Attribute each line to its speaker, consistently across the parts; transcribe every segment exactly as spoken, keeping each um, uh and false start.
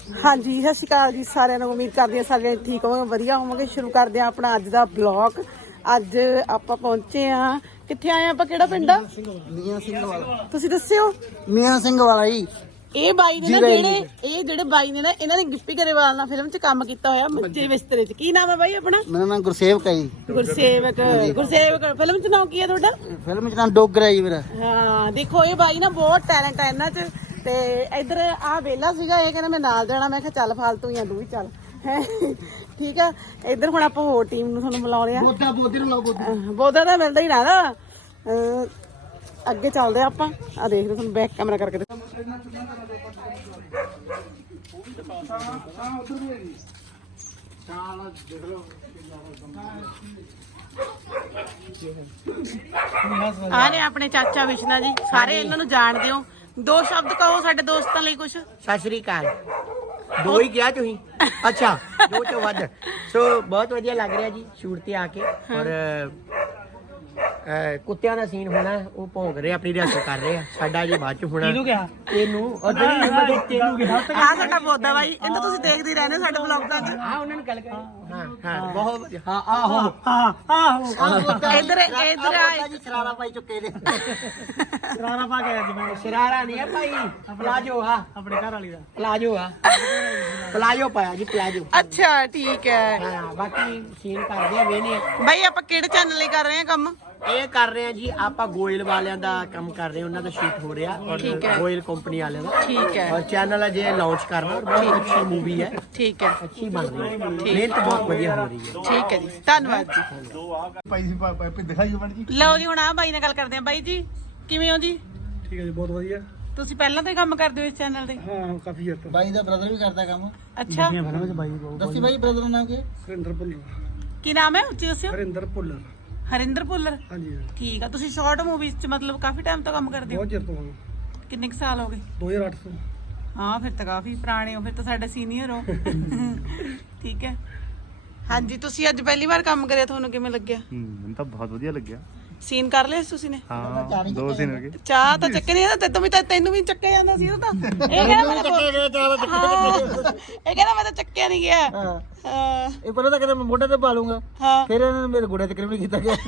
Speaker 1: हाँ जी सत श्री अकाल जी सारिਆਂ ਨੂੰ उम्मीद करते हैं सारे ठीक होवोगे वधिया होवोगे। शुरू करते हैं अपना अज का ब्लॉग। अज आप पहुंचे हाँ कित्थे आए ਆਪਾਂ ਕਿਹੜਾ ਪਿੰਡ ਆ
Speaker 2: ਮੀਆਂ ਸਿੰਘ ਵਾਲਾ
Speaker 1: ਤੁਸੀਂ ਦੱਸਿਓ
Speaker 2: ਮੀਆਂ ਸਿੰਘ ਵਾਲਾ ਜੀ।
Speaker 1: ਇਹ ਬਾਈ ਨੇ ਨਾ ਜਿਹੜੇ ਇਹ ਜਿਹੜੇ ਬਾਈ ਨੇ ਨਾ ਇਹਨਾਂ ਨੇ ਗਿੱਪੀ ਗਰੇਵਾਲ ਨਾਲ ਫਿਲਮ 'ਚ ਕੰਮ ਕੀਤਾ ਹੋਇਆ ਮੰਜੇ ਬਿਸਤਰੇ 'ਚ। ਕੀ ਨਾਮ ਹੈ ਬਾਈ ਆਪਣਾ?
Speaker 2: ਮੇਰਾ ਨਾਮ ਗੁਰਸੇਵਕ ਹੈ ਜੀ।
Speaker 1: ਗੁਰਸੇਵਕ ਗੁਰਸੇਵਕ ਫਿਲਮ 'ਚ ਨਾਮ ਕੀ ਹੈ ਤੁਹਾਡਾ?
Speaker 2: ਫਿਲਮ 'ਚ ਨਾਮ ਡੋਗਰਾ ਜੀ ਮੇਰਾ।
Speaker 1: ਹਾਂ ਦੇਖੋ ਇਹ ਬਾਈ ਨਾ ਬਹੁਤ ਟੈਲੈਂਟ ਹੈ ਇਹਨਾਂ 'ਚ। ਤੇ ਇਧਰ ਆ ਵੇਲਾ ਸੀਗਾ ਇਹ ਕਹਿੰਦਾ ਮੈਂ ਨਾਲ ਜਾਣਾ। ਮੈਂ ਕਿਹਾ ਚੱਲ ਫਾਲਤੂ ਹੀ ਆ ਤੂੰ ਵੀ ਚੱਲ ਹੈ ਠੀਕ ਆ। ਇਧਰ ਹੁਣ ਆਪਾਂ ਹੋਰ ਟੀਮ ਨੂੰ ਤੁਹਾਨੂੰ ਮਿਲਾਉਂਦੇ ਆ।
Speaker 2: ਬੋਦਾ ਬੋਦੇ ਨੂੰ ਲਾਓ ਬੋਦਾ
Speaker 1: ਬੋਦਾ ਤਾਂ ਮਿਲਦਾ ਹੀ ਨਾ ਨਾ। ਅੱਗੇ ਚੱਲਦੇ ਆ ਆਪਾਂ। ਆ ਦੇਖ ਲਓ ਤੁਹਾਨੂੰ ਬੈਕ ਕੈਮਰਾ ਕਰਕੇ ਦੇ ਆ ਨੇ ਆਪਣੇ ਚਾਚਾ ਵਿਸ਼ਨਾ ਜੀ। ਸਾਰੇ ਇਹਨਾਂ ਨੂੰ ਜਾਣਦੇ ਹੋ। ਦੋ ਸ਼ਬਦ ਕਹੋ ਸਾਡੇ ਦੋਸਤਾਂ ਲਈ ਕੁਝ।
Speaker 2: ਸਤਿ ਸ੍ਰੀ ਅਕਾਲ। ਦੋ ਹੀ ਕਿਹਾ ਤੁਸੀਂ? ਅੱਛਾ ਦੋ ਤੋਂ ਵੱਧ। ਸੋ ਬਹੁਤ ਵਧੀਆ ਲੱਗ ਰਿਹਾ ਜੀ ਸ਼ੂਟ ਤੇ ਆ ਕੇ। ਔਰ ਕੁੱਤਿਆਂ ਦਾ ਸੀਨ ਹੋਣਾ ਉਹ ਭੌਂਕ ਰਹੇ ਆਪਣੀ ਰਿਹਰਸਲ ਕਰ ਰਹੇ ਆ। ਸਾਡਾ ਜੀ ਬਾਅਦ ਚ ਹੋਣਾ। ਇਹਨੂੰ ਕਿਹਾ ਇਹਨੂੰ ਉਧਰ ਹੀ ਨੰਬਰ ਦੇ ਤੈਨੂੰ ਕਿਹਾ।
Speaker 1: ਆ ਸਾਡਾ ਬੋਦਾ ਬਾਈ ਇਹਨੂੰ ਤੁਸੀਂ ਦੇਖਦੇ ਰਹਿੰਦੇ ਹੋ ਸਾਡੇ ਵਲੌਗਾਂ 'ਚ।
Speaker 2: ਹਾਂ ਉਹਨਾਂ ਨੂੰ ਗੱਲ ਕਰ। ਹਾਂ ਹਾਂ ਬਹੁਤ ਵਧੀਆ। ਹਾਂ ਆਹੋ ਹਾਂ ਆਹੋ
Speaker 1: ਇਧਰ ਇਧਰ ਆ
Speaker 2: ਜੀ ਸ਼ਰਾਰਾ ਪਾਈ ਚੁੱਕੇ ਨੇ।
Speaker 3: ਸ਼ਰਾਰਾ ਪਾ ਕੇ ਅੱਜ ਮੈਂ
Speaker 2: ਸ਼ਰਾਰਾ ਨਹੀਂ ਹੈ ਭਾਈ ਪਲਾਜੋ ਆ
Speaker 3: ਆਪਣੇ ਘਰ ਵਾਲੀ ਦਾ
Speaker 2: ਪਲਾਜੋ ਆ ਪਲਾਜੋ ਪਾਇਆ ਜੀ ਪਲਾਜੋ।
Speaker 1: ਅੱਛਾ ਠੀਕ ਹੈ।
Speaker 2: ਹਾਂ ਬਾਕੀ ਸੀਨ ਕਰਦੇ ਆ ਵੇਨੇ
Speaker 1: ਬਾਈ ਆਪਾਂ ਕਿਹੜੇ ਚੈਨਲ ਲਈ ਕਰ ਰਹੇ ਹਾਂ ਕੰਮ?
Speaker 2: ਇਹ ਕਰ ਰਹੇ ਆ ਜੀ ਆਪਾਂ ਗੋਇਲ ਵਾਲਿਆਂ ਦਾ ਕੰਮ ਕਰ ਰਹੇ। ਉਹਨਾਂ ਦਾ ਸ਼ੂਟ ਹੋ ਰਿਹਾ ਔਰ ਗੋਇਲ ਕੰਪਨੀ ਵਾਲਿਆਂ ਦਾ।
Speaker 1: ਠੀਕ ਹੈ।
Speaker 2: ਔਰ ਚੈਨਲ ਅਜੇ ਲਾਂਚ ਕਰਨਾ। ਬਹੁਤ ਅੱਛੀ ਮੂਵੀ ਹੈ।
Speaker 1: ਠੀਕ ਹੈ
Speaker 2: ਅੱਛੀ ਬਣ ਰਹੀ ਹੈ। ਮਿਹਨਤ ਬਹੁਤ ਵਧੀਆ ਹੋ ਰਹੀ ਹੈ।
Speaker 1: ਠੀਕ ਹੈ ਜੀ ਧੰਨਵਾਦ ਜੀ।
Speaker 3: ਭਾਈ ਸੀ ਪਾਪਾ ਦਿਖਾਈਓ ਬਣ ਜੀ।
Speaker 1: ਲਓ ਜੀ ਹੁਣ ਆ ਬਾਈ ਨਾਲ ਗੱਲ ਕਰਦੇ ਆ। ਬਾਈ ਜੀ ਕਿਵੇਂ ਹੋ ਜੀ?
Speaker 3: ਠੀਕ ਹੈ ਜੀ ਬਹੁਤ ਵਧੀਆ।
Speaker 1: ਤੁਸੀਂ ਪਹਿਲਾਂ ਤੋਂ ਹੀ ਕੰਮ ਕਰਦੇ ਹੋ ਇਸ ਚੈਨਲ ਤੇ?
Speaker 3: ਹਾਂ ਕਾਫੀ ਹੱਦ ਤੱਕ।
Speaker 2: ਬਾਈ ਦਾ ਬ੍ਰਦਰ ਵੀ ਕਰਦਾ ਕੰਮ।
Speaker 1: ਅੱਛਾ
Speaker 3: ਫਿਲਮਾਂ 'ਚ ਬਾਈ ਬਹੁਤ
Speaker 2: ਦੱਸੀ ਬਾਈ ਬ੍ਰਦਰ ਦਾ ਨਾਮ ਕੀ ਹੈ?
Speaker 3: ਹਰਿੰਦਰ ਭੁੱਲਰ।
Speaker 1: ਕੀ ਨਾਮ ਹੈ ਉੱਚੀ ਦੱਸਿਓ।
Speaker 3: ਹਰਿੰਦਰ ਭੁੱਲਰ।
Speaker 1: ਹਰਿੰਦਰ ਭੁੱਲਰ।
Speaker 3: ਹਾਂਜੀ
Speaker 1: ਠੀਕ ਆ। ਤੁਸੀਂ ਸ਼ਾਰਟ ਮੂਵੀਜ਼ 'ਚ ਮਤਲਬ ਕਾਫੀ ਟਾਈਮ ਤੋਂ ਕੰਮ ਕਰਦੇ ਹੋ?
Speaker 3: ਬਹੁਤ ਚਿਰ ਤੋਂ।
Speaker 1: ਕਿੰਨੇ ਕੁ ਸਾਲ ਹੋ ਗਏ?
Speaker 3: ਦੋ ਹਜ਼ਾਰ ਅੱਠ ਤੋਂ।
Speaker 1: ਹਾਂ ਫਿਰ ਤਾਂ ਕਾਫੀ ਪੁਰਾਣੇ ਹੋ। ਫਿਰ ਤਾਂ ਸਾਡੇ ਸੀਨੀਅਰ ਹੋ। ਠੀਕ ਹੈ। ਹਾਂਜੀ ਤੁਸੀਂ ਅੱਜ ਪਹਿਲੀ ਵਾਰ ਕੰਮ ਕਰਿਆ ਤੁਹਾਨੂੰ ਕਿਵੇਂ ਲੱਗਿਆ?
Speaker 4: ਮੈਨੂੰ ਤਾਂ ਬਹੁਤ ਵਧੀਆ ਲੱਗਿਆ।
Speaker 1: ਸੀਨ ਕਰ ਲਿਆ ਤੁਸੀਂ ਨੇ?
Speaker 4: ਹਾਂ ਦੋ ਦਿਨ ਹੋ ਗਏ।
Speaker 1: ਚਾਹ ਤਾਂ ਚੱਕੇ ਨਹੀਂ ਤੇ ਤੂੰ ਵੀ ਤਾਂ ਤੈਨੂੰ ਵੀ ਚੱਕਿਆ ਜਾਂਦਾ ਸੀ ਉਹ ਤਾਂ। ਇਹ ਕਹਿੰਦਾ ਮੈਂ ਤਾਂ ਇਹ ਕਹਿੰਦਾ ਮੈਂ ਤਾਂ ਚੱਕਿਆ ਨਹੀਂ ਗਿਆ। ਹਾਂ
Speaker 2: ਇਹ ਪਹਿਲਾਂ ਤਾਂ ਕਹਿੰਦਾ ਮੈਂ ਮੋਢੇ ਤੇ ਪਾ ਲੂੰਗਾ।
Speaker 1: ਹਾਂ
Speaker 2: ਫਿਰ ਇਹਨਾਂ ਨੇ ਮੇਰੇ ਗੋਡੇ ਤੇ ਕਰੀਮ ਕੀਤਾ ਗਿਆ।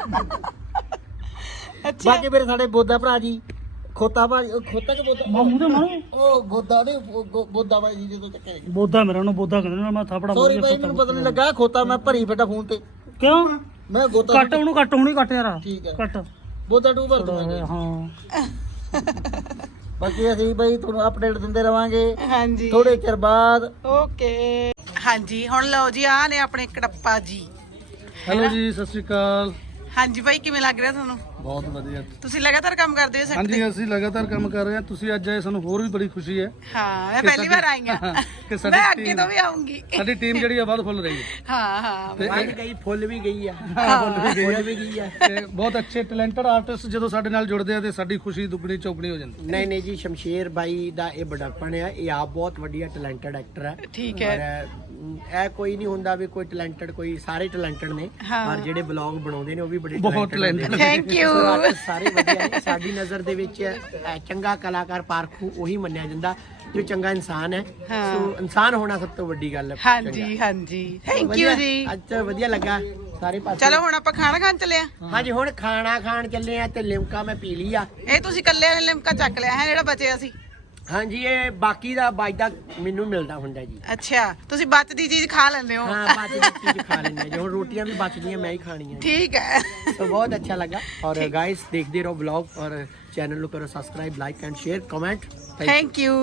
Speaker 1: ਅੱਛਾ
Speaker 2: ਬਾਕੀ ਮੇਰੇ ਸਾਡੇ ਬੋਦਾ ਭਰਾ ਜੀ ਖੋਤਾ ਭਾਜੀ ਖੋਤਾ ਕਿ ਬੋਦਾ
Speaker 3: ਮੂੰਹ ਤੇ ਮਾਰੋ।
Speaker 2: ਉਹ ਬੋਦਾ ਦੇ ਬੋਦਾ ਭਾਈ ਜੀ ਜਦੋਂ ਚੱਕਿਆ
Speaker 3: ਬੋਦਾ ਮੇਰਾ ਨੂੰ ਬੋਦਾ ਕਹਿੰਦੇ ਨੇ। ਮੈਂ ਥਾਪੜਾ
Speaker 2: ਸੌਰੀ ਭਾਈ ਮੈਨੂੰ ਪਤਾ ਨਹੀਂ ਲੱਗਾ। ਖੋਤਾ ਮੈਂ ਭਰੀ ਬੈਠਾ ਫੋਨ ਤੇ।
Speaker 3: ਕਿਉਂ
Speaker 2: ਮੈਂ ਗੋਤਾ
Speaker 3: ਕੱਟ ਉਹਨੂੰ ਕੱਟ ਹੁਣੀ ਕੱਟ ਯਾਰ।
Speaker 2: ਠੀਕ ਹੈ
Speaker 3: ਕੱਟ
Speaker 2: ਬੋਦਾ ਟੂ ਭਰ ਦਵਾਂਗੇ।
Speaker 3: ਹਾਂ
Speaker 2: ਬਾਕੀ ਅਸੀਂ ਭਾਈ ਤੁਹਾਨੂੰ ਅਪਡੇਟ ਦਿੰਦੇ ਰਵਾਂਗੇ
Speaker 1: ਹਾਂਜੀ
Speaker 2: ਥੋੜੇ ਚਿਰ ਬਾਅਦ।
Speaker 1: ਓਕੇ ਹਾਂਜੀ ਹੁਣ ਲਓ ਜੀ ਆ ਨੇ ਆਪਣੇ ਕੜੱਪਾ ਜੀ।
Speaker 3: ਹੈਲੋ ਜੀ ਸਤਿ ਸ਼੍ਰੀ ਅਕਾਲ।
Speaker 1: ਹਾਂਜੀ ਭਾਈ ਕਿਵੇਂ ਲੱਗ ਰਿਹਾ ਤੁਹਾਨੂੰ?
Speaker 3: ਬਹੁਤ ਵਧੀਆ।
Speaker 1: ਤੁਸੀਂ ਲਗਾਤਾਰ ਕੰਮ ਕਰਦੇ ਹੋ ਸੈੱਟ
Speaker 3: ਹਾਂਜੀ
Speaker 1: ਤੇ?
Speaker 3: ਅਸੀਂ ਲਗਾਤਾਰ ਕੰਮ ਕਰ ਰਹੇ ਹਾਂ। ਤੁਸੀਂ ਅੱਜ ਆਏ ਸਾਨੂੰ ਹੋਰ ਵੀ ਬੜੀ ਖੁਸ਼ੀ ਹੈ।
Speaker 1: ਹਾਂ ਮੈਂ ਪਹਿਲੀ ਵਾਰ ਆਈ ਹਾਂ।
Speaker 3: ਕਿ ਸਾਡੀ
Speaker 1: ਮੈਂ ਅੱਗੇ
Speaker 3: team-
Speaker 1: ਤੋਂ ਵੀ ਆਉਂਗੀ।
Speaker 3: ਸਾਡੀ ਟੀਮ ਜਿਹੜੀ ਆ ਵੱਧ ਫੁੱਲ ਰਹੀ ਹੈ।
Speaker 1: ਹਾਂ ਹਾਂ
Speaker 2: ਵੱਧ ਗਈ ਫੁੱਲ ਵੀ ਗਈ ਆ।
Speaker 3: ਫੁੱਲ ਵੀ ਗਈ ਹੈ ਤੇ ਬਹੁਤ ਅੱਛੇ ਟੈਲੈਂਟਡ ਆਰਟਿਸਟ ਜਦੋਂ ਸਾਡੇ ਨਾਲ ਜੁੜਦੇ ਆ ਤੇ ਸਾਡੀ ਖੁਸ਼ੀ ਦੁੱਗਣੀ ਚੌਗਣੀ ਹੋ ਜਾਂਦੀ।
Speaker 2: ਨਹੀਂ ਨਹੀਂ ਜੀ ਸ਼ਮਸ਼ੇਰ ਬਾਈ ਦਾ ਇਹ ਬੜਾਪਣ ਹੈ। ਇਹ ਆਪ ਬਹੁਤ ਵਧੀਆ ਟੈਲੈਂਟਡ ਐਕਟਰ ਹੈ।
Speaker 1: ਠੀਕ ਹੈ।
Speaker 2: ਔਰ ਇਹ ਕੋਈ ਨਹੀਂ ਹੁੰਦਾ ਵੀ ਕੋਈ ਟੈਲੈਂਟਡ ਕੋਈ ਸਾਰੇ ਟੈਲੈਂਟਡ ਨੇ।
Speaker 1: ਹਾਂ।
Speaker 2: ਪਰ ਜਿਹੜੇ ਵਲੌਗ ਬਣਾਉਂਦੇ ਨੇ ਉਹ ਵੀ ਬੜੇ
Speaker 3: ਬਹੁਤ
Speaker 2: talented ਨੇ।
Speaker 1: Thank you.
Speaker 2: ਸੋ artist ਸਾਰੇ ਵਧੀਆ ਨੇ। ਸਾਡੀ ਨਜ਼ਰ ਦੇ ਵਿੱਚ ਇਹ ਚੰਗਾ ਕਲਾਕਾਰ ਪਾਰਖੂ ਉਹੀ ਮੰਨਿਆ ਜਾਂਦਾ ਜੋ ਚੰਗਾ ਇਨਸਾਨ ਹੈ।
Speaker 1: ਹਾਂ।
Speaker 2: ਸੋ ਇਨਸਾਨ ਹੋਣਾ ਸਭ ਤੋਂ ਵੱਡੀ ਗੱਲ ਹੈ।
Speaker 1: ਹਾਂਜੀ ਹਾਂਜੀ ਥੈਂਕ ਯੂ ਜੀ।
Speaker 2: ਅੱਜ ਤਾਂ ਵਧੀਆ ਲੱਗਾ ਸਾਰੇ ਪਾਸੇ।
Speaker 1: ਚਲੋ ਹੁਣ ਆਪਾਂ ਖਾਣਾ ਖਾਣ ਚੱਲੇ ਆ।
Speaker 2: ਹਾਂਜੀ ਹੁਣ ਖਾਣਾ ਖਾਣ ਚੱਲੇ ਆ ਤੇ ਲਿਮਕਾ ਮੈਂ ਪੀ ਲਈ ਆ।
Speaker 1: ਇਹ ਤੁਸੀਂ ਕੱਲਿਆਂ ਨੇ ਲਿਮਕਾ ਚੱਕ ਲਿਆ ਹੈ ਜਿਹੜਾ ਬਚਿਆ ਸੀ?
Speaker 2: ਹਾਂਜੀ ਇਹ ਬਾਕੀ ਦਾ ਬਚਦਾ ਮੈਨੂੰ ਮਿਲਦਾ ਹੁੰਦਾ ਜੀ।
Speaker 1: ਅੱਛਾ ਤੁਸੀਂ ਬਚਦੀ ਚੀਜ਼ ਖਾ ਲੈਂਦੇ ਹੋ?
Speaker 2: ਹਾਂ ਬਚਦੀ ਚੀਜ਼ ਖਾ ਲੈਂਦੇ ਜੋ ਰੋਟੀਆਂ ਵੀ ਬਚਦੀਆਂ ਮੈਂ ਹੀ ਖਾਣੀਆਂ।
Speaker 1: ਠੀਕ ਹੈ।
Speaker 2: तो बहुत अच्छा लगा और गाइस देखते रहो ब्लॉग और चैनल को करो subscribe like and share comment.
Speaker 1: Thank you.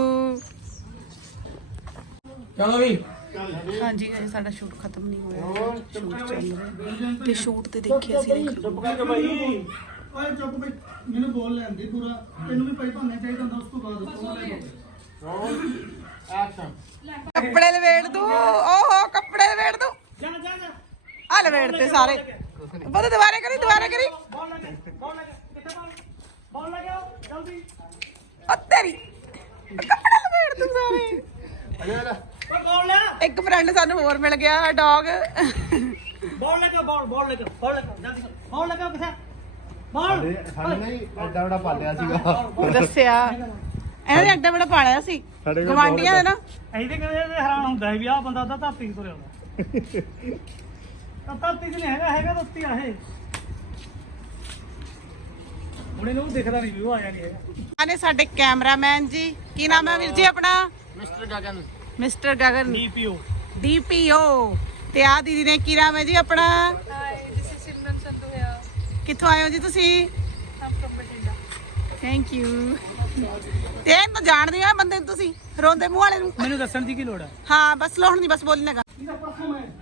Speaker 2: चलो भी
Speaker 1: ਹਾਂਜੀ ਇਹ ਸਾਡਾ ਸ਼ੂਟ ਖਤਮ ਨਹੀਂ ਹੋਇਆ। ਸ਼ੂਟ ਚੱਲ ਰਿਹਾ ਤੇ ਸ਼ੂਟ ਤੇ ਦੇਖਿਆ ਸੀ ਦੇਖ ਲਓ।
Speaker 3: ਓਏ ਚੁੱਪ ਬਈ ਮੈਨੂੰ ਬੋਲ ਲੈਣ ਦੇ ਪੂਰਾ। ਤੈਨੂੰ ਵੀ ਭਾਈ ਭਾਣੇ ਚਾਹੀਦਾ ਹੁੰਦਾ ਉਸ ਤੋਂ ਬਾਅਦ
Speaker 2: एक्शन
Speaker 1: ਕੱਪੜੇ ਲਵੇੜ ਦੂ। ਓਹੋ ਕੱਪੜੇ ਲਵੇੜ ਦੂ।
Speaker 3: ਜਾ ਜਾ ਜਾ
Speaker 1: ਆ ਲਵੇੜ ਤੇ ਸਾਰੇ। ਬੋਲ ਦੁਬਾਰੇ ਕਰੀ ਦੁਬਾਰੇ ਕਰੀ।
Speaker 3: ਬੋਲ ਲੱਗੇ ਬੋਲ ਲੱਗੇ ਕਿੱਥੇ ਬੋਲ ਬੋਲ ਲੱਗਿਆ ਜਲਦੀ।
Speaker 1: ਓ ਤੇਰੀ ਕੱਪੜੇ ਲਵੇੜ ਦੂ ਸਾਰੇ।
Speaker 3: ਓਏ ਬੋਲ ਲੈ
Speaker 1: ਇੱਕ ਫਰੈਂਡ ਸਾਨੂੰ ਹੋਰ ਮਿਲ ਗਿਆ ਡੌਗ।
Speaker 3: ਬੋਲ ਲੱਗਾ ਬੋਲ ਬੋਲ ਲੱਗਾ ਬੋਲ ਲੱਗਾ ਜਲਦੀ ਬੋਲ ਲੱਗਾ ਕਿੱਥੇ ਬੋਲ
Speaker 4: ਸਾਡੇ ਨਹੀਂ ਐਡਾ ਵੱਡਾ ਪਾਲਿਆ ਸੀਗਾ।
Speaker 1: ਦੱਸਿਆ ਇਹਨਾਂ ਨੇ ਐਡਾ ਬੜਾ ਪਾਲਿਆ ਸੀ
Speaker 4: ਸਾਡੇ ਕੋਲ
Speaker 1: ਗਵਾਂਢੀਆਂ ਦੇ ਨਾ
Speaker 3: ਇਹਦੇ ਕਹਿੰਦੇ ਹੈਰਾਨ ਹੁੰਦਾ ਵੀ ਆਹ ਬੰਦਾ ਤਾਂ ਧਰਤੀ ਤੇ ਤੁਰਿਆ ਹੁੰਦਾ ਤਾਂ ਧਰਤੀ 'ਚ ਨਹੀਂ ਹੈਗਾ ਹੈਗਾ ਤਾਂ ਉੱਤੇ ਆ ਇਹ ਹੁਣ ਇਹਨੂੰ ਦਿਖਦਾ ਨਹੀਂ ਵੀ ਉਹ ਆਇਆ ਨਹੀਂ ਹੈਗਾ
Speaker 1: ਆ ਨੇ ਸਾਡੇ ਕੈਮਰਾਮੈਨ ਜੀ ਕੀ ਨਾਮ ਹੈ ਵੀਰ ਜੀ ਆਪਣਾ
Speaker 2: mister Gagan
Speaker 1: mister Gagan
Speaker 3: DPO
Speaker 1: DPO ਤੇ ਆ ਦੀਦੀ ਨੇ ਕੀ ਨਾਮ ਹੈ ਜੀ ਆਪਣਾ
Speaker 5: Hi, this is Simran Sandhu here.
Speaker 1: ਕਿੱਥੋਂ ਆਏ ਹੋ ਜੀ ਤੁਸੀਂ
Speaker 5: I'm from Batinda.
Speaker 1: Thank you ਤੇ ਇਹਨੂੰ ਜਾਣਦੇ ਆ ਬੰਦੇ ਨੂੰ ਤੁਸੀਂ ਰੋਂਦੇ ਮੂੰਹ ਵਾਲੇ ਨੂੰ
Speaker 3: ਮੈਨੂੰ ਦੱਸਣ ਦੀ ਕੀ ਲੋੜ ਹੈ
Speaker 1: ਹਾਂ ਬਸ ਲੋਹਣ ਨਹੀਂ ਬਸ ਬੋਲਣੇ ਦਾ
Speaker 3: ਇਹਦਾ ਪਰਸੋਂ ਮੈਂ